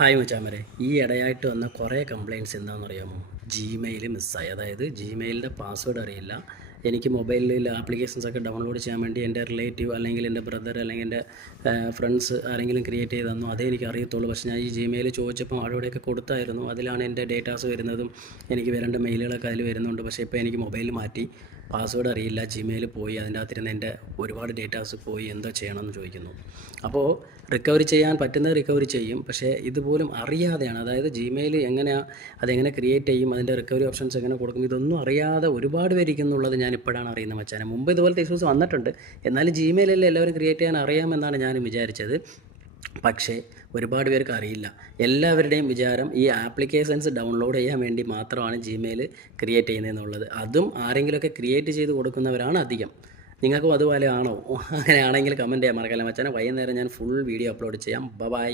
Hi മച്ചാമരെ, ഈ ഇടയായിട്ട് വന്ന കുറേ കംപ്ലയിൻറ്റ്സ് എന്താണെന്നറിയാമോ? ജിമെയിൽ മിസ്സായി. അതായത് ജിമെയിലിൻ്റെ പാസ്വേഡ് അറിയില്ല. എനിക്ക് മൊബൈലിൽ ആപ്ലിക്കേഷൻസൊക്കെ ഡൗൺലോഡ് ചെയ്യാൻ വേണ്ടി എൻ്റെ റിലേറ്റീവ് അല്ലെങ്കിൽ എൻ്റെ ബ്രദർ അല്ലെങ്കിൽ എൻ്റെ ഫ്രണ്ട്സ് ആരെങ്കിലും ക്രിയേറ്റ് ചെയ്ത് തന്നു, അതേ എനിക്ക് അറിയത്തുള്ളൂ. പക്ഷേ ഞാൻ ഈ ജിമെയിൽ ചോദിച്ചപ്പോൾ അവിടെ ഇവിടെയൊക്കെ കൊടുത്തായിരുന്നു. അതിലാണ് എൻ്റെ ഡേറ്റാസ് വരുന്നതും എനിക്ക് വരേണ്ട മെയിലുകളൊക്കെ അതിൽ വരുന്നുണ്ട്. പക്ഷേ ഇപ്പോൾ എനിക്ക് മൊബൈൽ മാറ്റി, പാസ്വേഡ് അറിയില്ല, ജിമെയിൽ പോയി, അതിൻ്റെ അകത്തിരുന്ന് എൻ്റെ ഒരുപാട് ഡേറ്റാസ് പോയി, എന്തോ ചെയ്യണമെന്ന് ചോദിക്കുന്നു. അപ്പോൾ റിക്കവറി ചെയ്യാൻ പറ്റുന്നത് റിക്കവറി ചെയ്യും, പക്ഷേ ഇതുപോലും അറിയാതെയാണ്. അതായത് ജിമെയിൽ എങ്ങനെയാണ്, അതെങ്ങനെ ക്രിയേറ്റ് ചെയ്യും, അതിൻ്റെ റിക്കവറി ഓപ്ഷൻസ് എങ്ങനെ കൊടുക്കും, ഇതൊന്നും അറിയാതെ ഒരുപാട് പേരിക്കുന്നുള്ളത് ഞാൻ ഇപ്പോഴാണ് അറിയുന്നത് മച്ചാനെ. മുമ്പ് ഇതുപോലത്തെ ഇഷ്യൂസ് വന്നിട്ടുണ്ട്, എന്നാലും ജിമെയിലല്ലേ എല്ലാവരും ക്രിയേറ്റ് ചെയ്യാൻ അറിയാമെന്നാണ് ഞാനും വിചാരിച്ചത്. പക്ഷേ ഒരുപാട് പേർക്ക് അറിയില്ല. എല്ലാവരുടെയും വിചാരം ഈ ആപ്ലിക്കേഷൻസ് ഡൗൺലോഡ് ചെയ്യാൻ വേണ്ടി മാത്രമാണ് ജിമെയിൽ ക്രിയേറ്റ് ചെയ്യുന്നതെന്നുള്ളത്. അതും ആരെങ്കിലുമൊക്കെ ക്രിയേറ്റ് ചെയ്ത് കൊടുക്കുന്നവരാണ് അധികം. നിങ്ങൾക്കും അതുപോലെ ആണോ? അങ്ങനെയാണെങ്കിൽ കമൻറ്റ് ചെയ്യാൻ മറക്കല്ല മച്ചാനെ. വൈകുന്നേരം ഞാൻ ഫുൾ വീഡിയോ അപ്ലോഡ് ചെയ്യാം. ബൈ.